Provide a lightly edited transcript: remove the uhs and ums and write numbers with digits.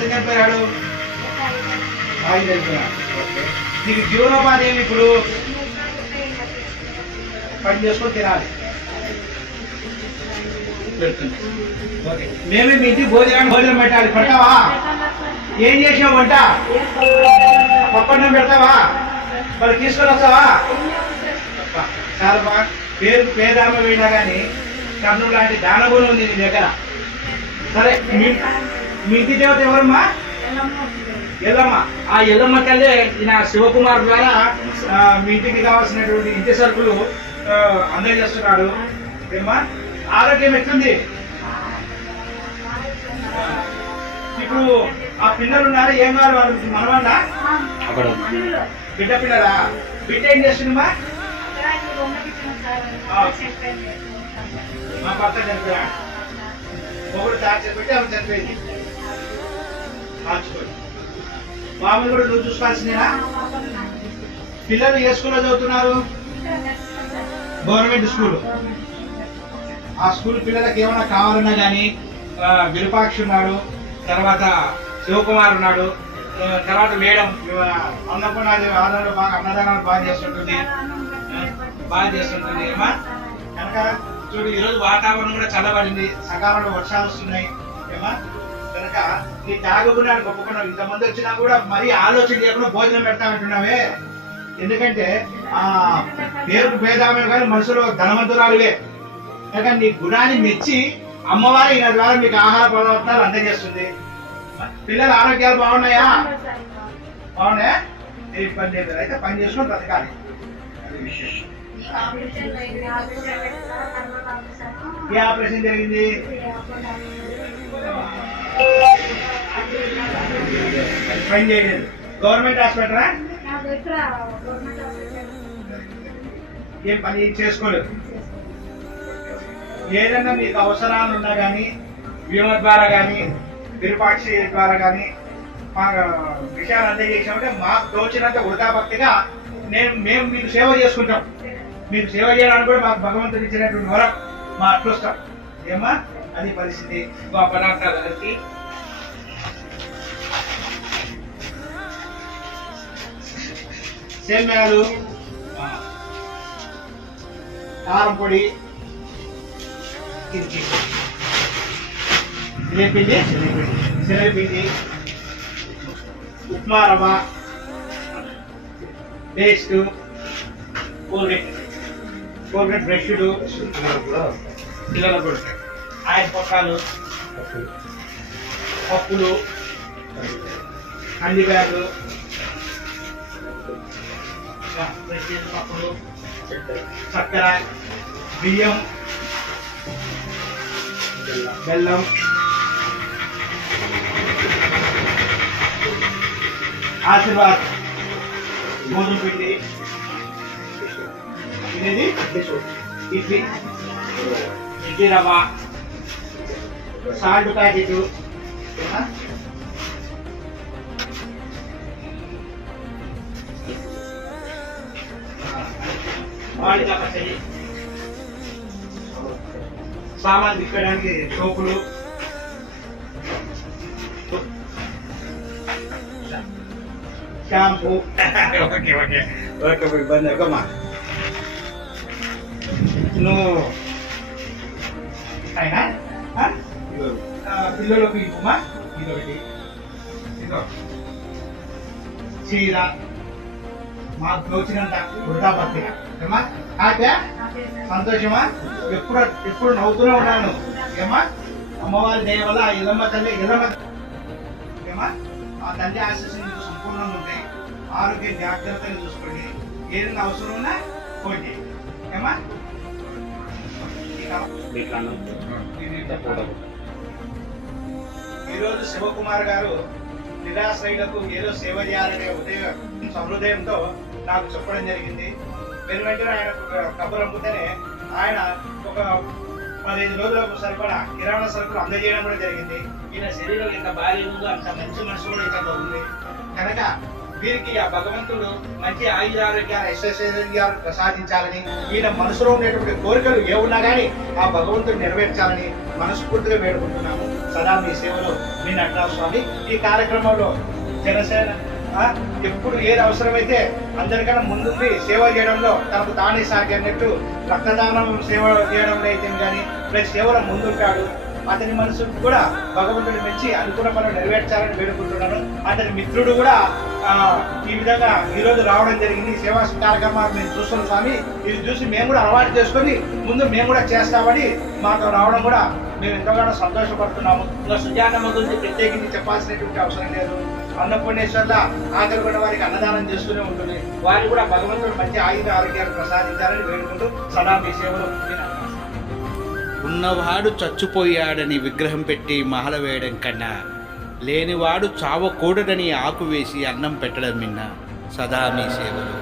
ఎంత చనిపోయాడు? ఆయన చనిపోయాడు. నీకు జీవనోపాధి ఏమి? ఇప్పుడు పని చేసుకొని తినాలి. ఓకే, మేమే మీ ఇంటికి భోజనం పెట్టాలి. పెడతావా? ఏం చేసావు వంట? పప్పన్నం పెడతావా? మరి తీసుకొని వస్తావా? చాలా బాగా పేరు పేదామ పోయినా కానీ కర్ణం లాంటి దానగుణం ఉంది నీ దగ్గర. సరే, మీ ఇంటి దేవత ఎవరమ్మా? ఎల్లమ్మ. ఆ ఎల్లమ్మ తల్లి ఈయన శివకుమార్ ద్వారా మీ ఇంటికి కావాల్సినటువంటి ఇంటి సరుకులు అందజేస్తున్నాడు. ఏమ్మా, ఆరోగ్యం ఎట్లుంది? ఇప్పుడు ఆ పిల్లలు ఉన్నారు, ఏం కాదు వాళ్ళు? మనవాళ్ళ బిడ్డ పిల్లలా? బిడ్డ ఏం చేస్తుందమ్మా? మా భర్త చనిపోయా, ఒకడు టార్చర్ పెట్టి ఆమె చనిపోయింది. మార్చిపోయి మామూలు కూడా నువ్వు చూసుకోవాల్సిందేనా? పిల్లలు ఏ స్కూల్లో చదువుతున్నారు? Government school. ఆ స్కూల్ పిల్లలకి ఏమైనా కావాలన్నా కానీ విరూపాక్షి ఉన్నాడు, తర్వాత శివకుమార్ ఉన్నాడు, తర్వాత మేడం అన్నపూర్ణాదేవి ఆధారంలో బాగా అన్నదానాలు బాగా చేస్తుంటుంది ఏమా కనుక చూడు, ఈరోజు వాతావరణం కూడా చల్లబడింది, సకాలంలో వర్షాలు వస్తున్నాయి ఏమా. కనుక నీ త్యాగగుణాన్ని గొప్పకున్నావు. ఇంతమంది వచ్చినా కూడా మరీ ఆలోచన చేయకుండా భోజనం పెడతామంటున్నావే. ఎందుకంటే ఆ పేరుకు భేదామే కానీ మనసులో ధనవంతురాలువే. కనుక నీ గుణాన్ని మెచ్చి అమ్మవారి ఈయన ద్వారా మీకు ఆహార పదార్థాలు అందజేస్తుంది. పిల్లల ఆరోగ్యాలు బాగున్నాయా? బాగున్నాయా? ఏ ఇబ్బంది లేదు. అయితే పని చేసుకొని బ్రతకాలి. అది విషయం. ఏ ఆపరేషన్ జరిగింది? పని చేయలేదు. గవర్నమెంట్ హాస్పిటలా? ఏం పని చేసుకోలేదు. ఏదైనా మీకు అవసరాలు ఉన్నా కానీ బీమా ద్వారా కానీ విరూపాక్షి ద్వారా కానీ మా విషయాలు అందజేసామంటే మాకు తోచినంత వృధాభక్తిగా మేము మీకు సేవ చేసుకుంటాం. మీకు సేవ చేయాలని కూడా మాకు భగవంతుడు ఇచ్చినటువంటి వరం, మా అదృష్టం ఏమా. అది పరిస్థితి. మా పదార్థాలు కలిసి సేమ్యాలు, కారం పొడి, శనగపిండి, ఉప్మా రవ్వ, పేస్ట్, కోల్గేట్ బ్రష్లు, పిల్లల కూడా ఆయన పక్కాలు, పప్పులు, కంది బ్యాగులు, పప్పులు, చక్కెర, బియ్యం, బెల్లం, ఆశీర్వాద్ గోధుమ పిండి, ఇది ఇడ్లీ రవ్వ, సాల్ట్ ప్యాకెట్, సామాన్ తిప్పడానికి సోపులు, షాంపూ. ఓకే ఓకే ఓకే, ఇబ్బంది ఒకమ్మా. నువ్వు అయినా పిల్లలకు ఇవ్వమ్మా. ఇదొకటి, ఇదో చీర మాకు తోచినంత వృధాభక్తిగా ఏమా. హ్యాపీయా? సంతోషమా? ఎప్పుడు నవ్వుతూనే ఉన్నాను ఏమా. అమ్మవారి దయ వల్ల ఆ ఎల్లమ్మ తల్లి ఏమా, ఆ తల్లి ఆశీస్సులు సంపూర్ణంగా ఉంటాయి. ఆరోగ్య జాగ్రత్తగా చూసుకోండి. ఏదైనా అవసరం ఉన్నా ఫోన్ చేయండి ఏమా. ఈరోజు శివకుమార్ గారు నిరాశ్రయులకు ఏదో సేవ చేయాలనే సహృదయంతో నాకు చెప్పడం జరిగింది. వెంటనే ఆయన కబురు అమ్ముతేనే ఆయన ఒక 15 రోజులకు సరిపడా కిరాణా సరుకులు అందజేయడం కూడా జరిగింది. ఈయన శరీరం ఎంత భారీ ఉందో అంత మంచి మనసు కూడా ఇక్కడ ఉంది. కనుక వీరికి ఆ భగవంతుడు మంచి ఆయురారోగ్యాలు ఐశ్వర్యాలు ప్రసాదించాలని, ఈయన మనసులో ఉండేటువంటి కోరికలు ఏ ఉన్నా కానీ ఆ భగవంతుడు నెరవేర్చాలని మనస్ఫూర్తిగా వేడుకుంటున్నాము. సదా మీ సేవలో మీ నటరాజ స్వామి. ఈ కార్యక్రమంలో జనసేన ఎప్పుడు ఏది అవసరమైతే అందరికన్నా ముందుండి సేవ చేయడంలో తనకు తానే సాగి అన్నట్టు రక్తదానం సేవ చేయడంలో అయితే కానీ ప్లస్ సేవలో ముందుంటాడు. అతని మనసుకు కూడా భగవంతుడు మెచ్చి అనుకున్న పనులు నెరవేర్చాలని వేడుకుంటున్నాను. అతని మిత్రుడు కూడా ఈ విధంగా ఈరోజు రావడం జరిగింది. సేవా కార్యక్రమాలు మేము చూస్తున్నాం స్వామి. ఇది చూసి మేము కూడా అలవాటు చేసుకొని ముందు మేము కూడా చేస్తామని మాకు రావడం కూడా మేము ఎంతగానో సంతోషపడుతున్నాము. ఇంకా సుజాతమ్మ గురించి ప్రత్యేకించి చెప్పాల్సినటువంటి అవసరం లేదు. అన్నపూర్ణేశ్వర్ల ఆకలి పడిన వారికి అన్నదానం చేస్తూనే ఉంటుంది. వారికి కూడా భగవంతుడు మంచి ఆయుధ ఆరోగ్యాలు ప్రసాదించాలని వేడుకుంటూ సదా మీ సేవలో ఉన్నవాడు చచ్చిపోయాడని విగ్రహం పెట్టి మాల వేయడం కన్నా లేనివాడు చావకూడదని ఆకు వేసి అన్నం పెట్టడం మిన్న సదా మీ సేవలు.